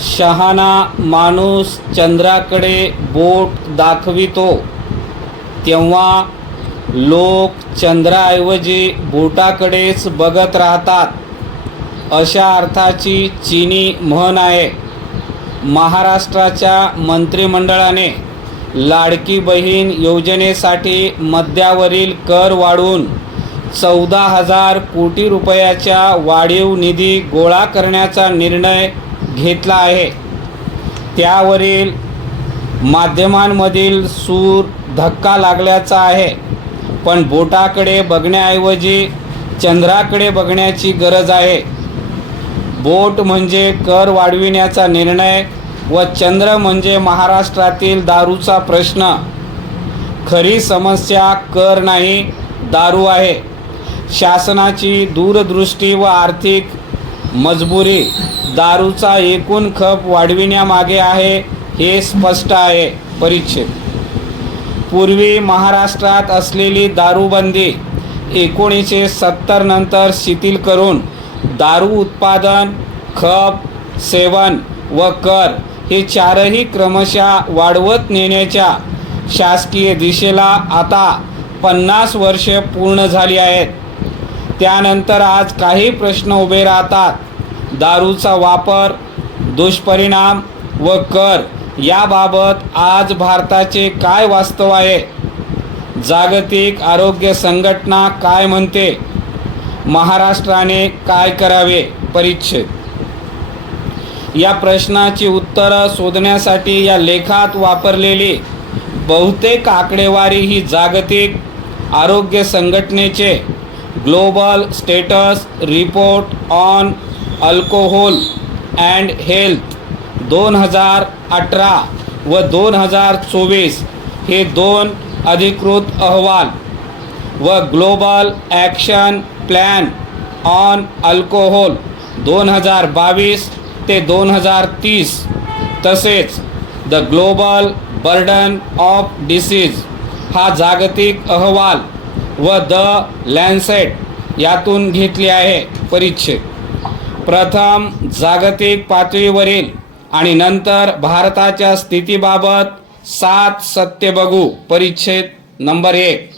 शहाणा माणूस चंद्राकडे बोट दाखवितो तेव्हा लोक चंद्राऐवजी बोटाकडेच बघत राहतात अशा अर्थाची चीनी म्हण आहे. महाराष्ट्राच्या मंत्रिमंडळाने लाडकी बहीण योजनेसाठी मद्यावरील कर वाढवून 14,000 कोटी रुपयाच्या वाढीव निधी गोळा करण्याचा निर्णय घेतला आहे. त्यावरील माध्यमांमधील सूर धक्का लागल्याचा आहे. पण बोटाकडे बघण्याऐवजी चंद्राकडे बघण्याची गरज आहे. बोट म्हणजे कर वाढविण्याचा निर्णय व चंद्र म्हणजे महाराष्ट्रातील दारूचा प्रश्न. खरी समस्या कर नाही, दारू आहे. शासनाची दूरदृष्टी व आर्थिक मजबुरी दारूचा एकूण खप वाढविण्यामागे आहे हे स्पष्ट आहे. परिच्छेद. पूर्वी महाराष्ट्रात असलेली दारूबंदी 1970 नंतर शिथिल करून दारू उत्पादन, खप, सेवन व कर हे चारही क्रमशः वाढवत नेण्याच्या शासकीय दिशेला आता 50 वर्षे पूर्ण झाली आहेत. त्यानंतर आज काही प्रश्न उभे राहतात. दारूचा वापर, दुष्परिणाम व कर याबाबत आज भारताचे काय वास्तव आहे? जागतिक आरोग्य संघटना काय म्हणते? महाराष्ट्राने काय करावे? परिच्छेद. या प्रश्नाची उत्तरं शोधण्यासाठी या लेखात वापरलेली बहुतेक आकडेवारी ही जागतिक आरोग्य संघटनेचे global status report on alcohol and health 2018 व 2024 हे दोन अधिकृत अहवाल व global action plan on alcohol 2022 ते 2030 तसेच the global burden of disease हा जागतिक अहवाल व द लॅन्सेट यातून घेतले आहे. परिच्छेद. प्रथम जागतिक पातळीवरील आणि नंतर भारताच्या स्थितीबाबत 7 सत्य बघू. परिच्छेद नंबर 1.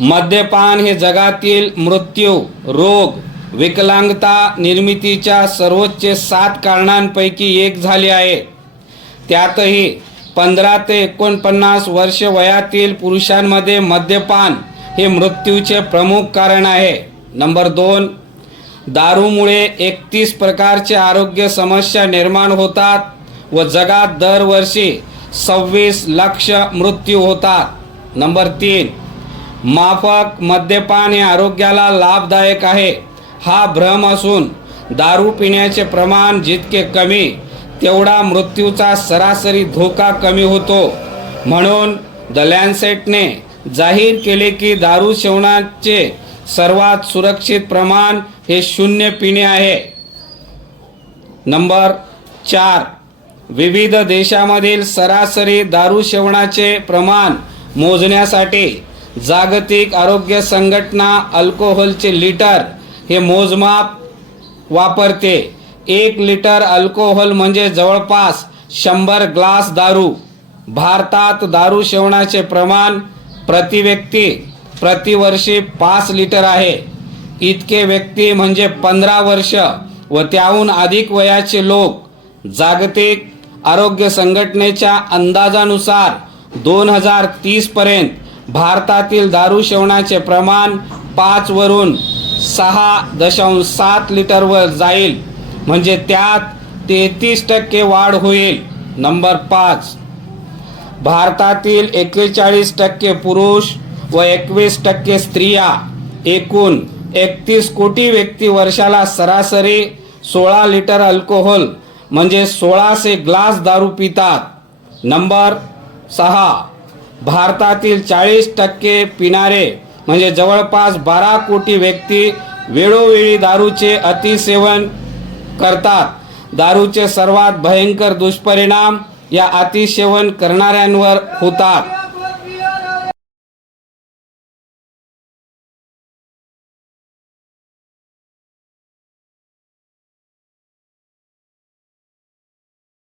मद्यपान हे जगातील मृत्यू, रोग, विकलांगता निर्मितीच्या सर्वोच्च 7 कारणांपैकी एक झाले आहे. त्यातही 15 ते 49 वर्ष वयातील पुरुषांमध्ये मद्यपान हे मृत्यूचे प्रमुख कारण आहे. नंबर 2. दारूमुळे 31 प्रकारचे आरोग्य समस्या निर्माण होतात व जगात दरवर्षी 26 लाख मृत्यू होतात. नंबर 3. माफक मद्यपान हे आरोग्याला लाभदायक आहे हा भ्रम असून दारू पिण्याचे प्रमाण जितके कमी तेवढा मृत्यूचा सरासरी धोका कमी होतो. म्हणून द लॅन्सेटने जाहीर केले की दारू सेवनाचे सर्वात सुरक्षित प्रमाण हे 0 पिणे आहे. नंबर 4. विविध देशामधील सरासरी दारू सेवनाचे प्रमाण मोजण्यासाठी जागतिक आरोग्य संघटना अल्कोहोलचे लिटर हे मोजमाप वापरते. 1 लिटर अल्कोहोल म्हणजे जवळपास 100 ग्लास दारू. भारतात दारू सेवनाचे प्रमाण प्रति व्यक्ती प्रतिवर्षी 5 लिटर आहे. इतके व्यक्ती म्हणजे 15 वर्ष व त्याहून अधिक वयाचे लोक. जागतिक आरोग्य संघटनेच्या अंदाजानुसार 2030 पर्यंत भारतातील दारू सेवनाचे प्रमाण 5 वरून 6.7 लिटरवर जाईल म्हणजे त्यात 33% वाढ होईल. नंबर 5. भारतातील 41% पुरुष व 21% स्त्रिया एकूण 31 कोटी व्यक्ती वर्षाला सरासरी 16 लिटर अल्कोहोल म्हणजे 1600 ग्लास दारू पितात. नंबर 6. भारतातील 40% पिणारे म्हणजे जवळपास 12 कोटी व्यक्ती वेळोवेळी दारूचे अतिसेवन करतात. दारूचे सर्वात भयंकर दुष्परिणाम या अतिसेवन करणाऱ्यांवर होतात.